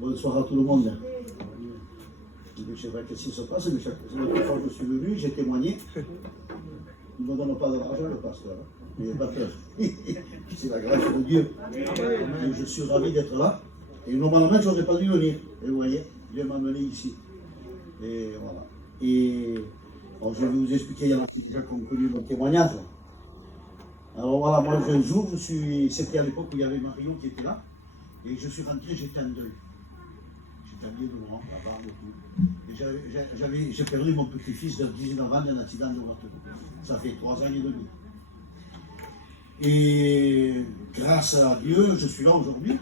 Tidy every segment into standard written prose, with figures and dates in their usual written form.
Bonsoir à tout le monde. Je ne sais pas qu'est-ce qui se passe, mais chaque fois que je suis venu, j'ai témoigné. Il ne me donne pas d'argent, le pasteur. Il n'y a pas peur. C'est la grâce de Dieu. Et je suis ravi d'être là. Et normalement, je n'aurais pas dû venir. Et vous voyez, Dieu m'a amené ici. Et voilà. Et bon, je vais vous expliquer, il y en a déjà qui ont connu mon témoignage. Alors voilà, moi, un jour, c'était à l'époque où il y avait Marion qui était là. Et je suis rentré, j'étais en deuil. J'étais habillé de noir, la barbe et tout. Et j'ai perdu mon petit-fils de 19 ans d'un accident de voiture. Ça fait 3 ans et demi. Et grâce à Dieu, je suis là aujourd'hui.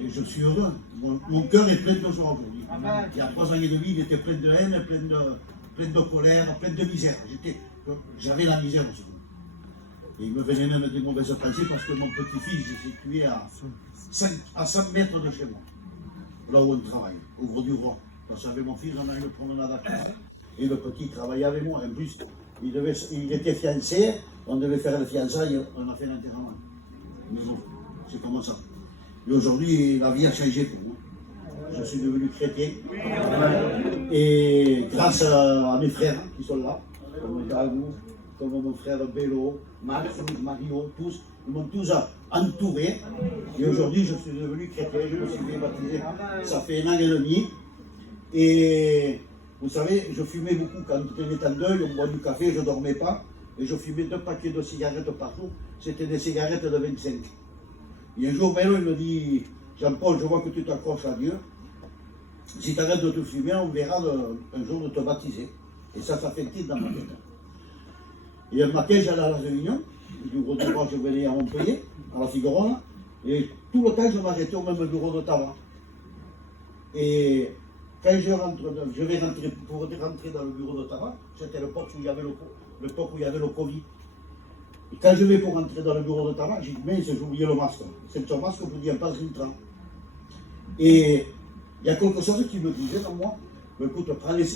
Et je suis heureux. Mon cœur est plein de joie aujourd'hui. Il y a 3 ans et demi, il était plein de haine, plein de colère, plein de misère. J'avais la misère aussi. Et il me venait même des mauvaises pensées parce que mon petit-fils s'est tué à 100 mètres de chez moi, là où on travaille, au Gros du Roi. Parce qu'avec mon fils, on a eu une promenade à faire. Et le petit travaillait avec moi. En plus, il était fiancé, on devait faire le fiançailles, on a fait l'enterrement. Mais bon, c'est comme ça. Et aujourd'hui, la vie a changé pour moi. Je suis devenu chrétien. Et grâce à mes frères qui sont là, comme Dagou, comme mon frère Bello, Max, Mario, tous, ils m'ont tous entouré. Et aujourd'hui, je suis devenu chrétien, je me suis fait baptiser. Ça fait 1 an et demi. Et vous savez, je fumais beaucoup quand on était en deuil, on boit du café, je ne dormais pas. Et je fumais 2 paquets de cigarettes par jour. C'était des cigarettes de 25. Et un jour, Bello, il me dit, Jean-Paul, je vois que tu t'accroches à Dieu. Si tu arrêtes de te fumer, on verra un jour de te baptiser. Et ça fait titre dans ma tête. Et un matin, j'allais à la réunion, du Gros du Roi, je venais à Montpellier, à la Figueronne, et tout le temps, je m'arrêtais au même bureau de tabac. Et quand je vais rentrer, pour rentrer dans le bureau de tabac, c'était l'époque où il y avait le Covid. Et quand je vais pour rentrer dans le bureau de tabac, j'ai dit, mais j'ai oublié le masque. C'est ton masque, vous dites pas rentrant. Et il y a quelque chose qui me disait dans moi, écoute,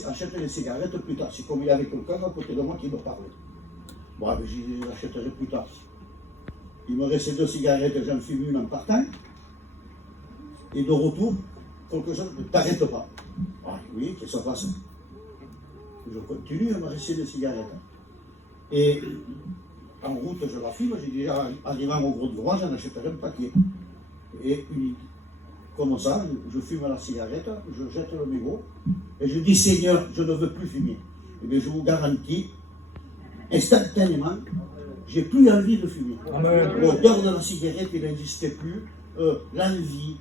achète les cigarettes plus tard. C'est comme il y avait quelqu'un à côté de moi qui me parlait. Bon, j'y achèterai plus tard. Il me restait 2 cigarettes, j'en fume une en partant. Et de retour, quelque chose, ne t'arrête pas. Ah, oui, qu'est-ce que ça passe? Je continue, il me restait des cigarettes. Et en route, je la fume, j'ai déjà, arrivant au Gros du Roi, j'en achèterai un paquet. Et comme ça, je fume la cigarette, je jette le mégot, et je dis, Seigneur, je ne veux plus fumer. Et bien, je vous garantis, instantanément, j'ai plus envie de fumer. L'odeur de la cigarette, il n'existait plus, l'envie,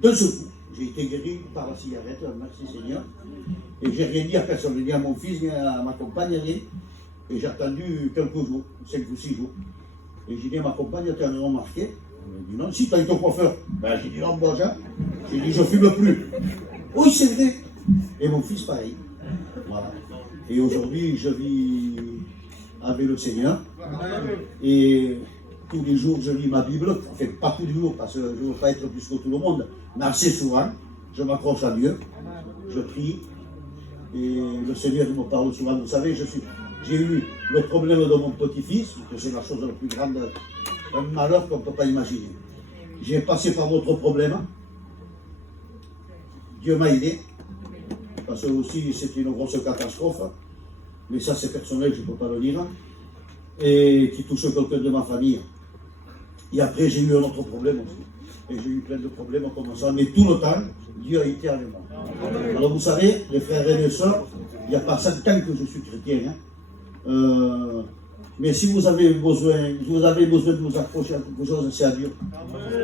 d'un seul coup, j'ai été guéri par la cigarette, merci Seigneur. Et j'ai rien dit à personne, j'ai dit à mon fils, ni à ma compagne, rien. Et j'ai attendu quelques jours, 5 ou 6 jours. Et j'ai dit à ma compagne, tu as remarqué? Elle m'a dit non, si tu as eu ton coiffeur. Ben, j'ai dit non, bon, j'ai dit je fume plus. Oui, c'est vrai. Et mon fils, pareil. Voilà. Et aujourd'hui, je vis avec le Seigneur. Et tous les jours, je lis ma Bible. Enfin, pas tous les jours, parce que je ne veux pas être plus que tout le monde. Mais assez souvent, je m'accroche à Dieu. Je prie. Et le Seigneur me parle souvent. Vous savez, j'ai eu le problème de mon petit-fils, que c'est la chose la plus grande, un malheur qu'on ne peut pas imaginer. J'ai passé par d'autres problèmes. Dieu m'a aidé. Parce que aussi, c'était une grosse catastrophe. Mais ça, c'est personnel, je ne peux pas le dire. Et qui touche quelqu'un de ma famille. Et après, j'ai eu un autre problème aussi. Et j'ai eu plein de problèmes comme ça. Mais tout le temps, Dieu a été avec moi. Alors vous savez, les frères et les sœurs, il n'y a pas 100 ans que je suis chrétien. Mais si vous avez besoin de vous accrocher à quelque chose, c'est à Dieu.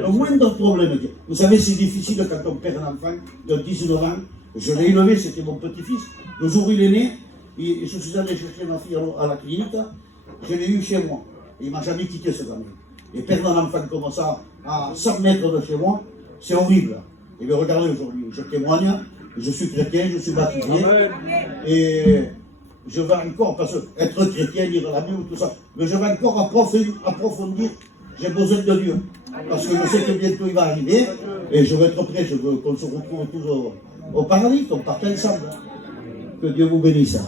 Le moindre problème. Vous savez, c'est difficile quand on perd un enfant de 19 ans. Je l'ai élevé, c'était mon petit-fils. Le jour où il est né, je suis allé chercher ma fille à la clinique. Je l'ai eu chez moi. Il ne m'a jamais quitté ce gamin. Et perdre un enfant comme ça, à 100 mètres de chez moi, c'est horrible. Et bien regardez aujourd'hui, je témoigne, je suis chrétien, je suis baptisé. Et je vais encore, parce que être chrétien, lire la Bible, tout ça, mais je vais encore approfondir, j'ai besoin de Dieu. Parce que je sais que bientôt il va arriver, et je vais être prêt, je veux qu'on se retrouve tous au paradis, qu'on parte ensemble. Que Dieu vous bénisse.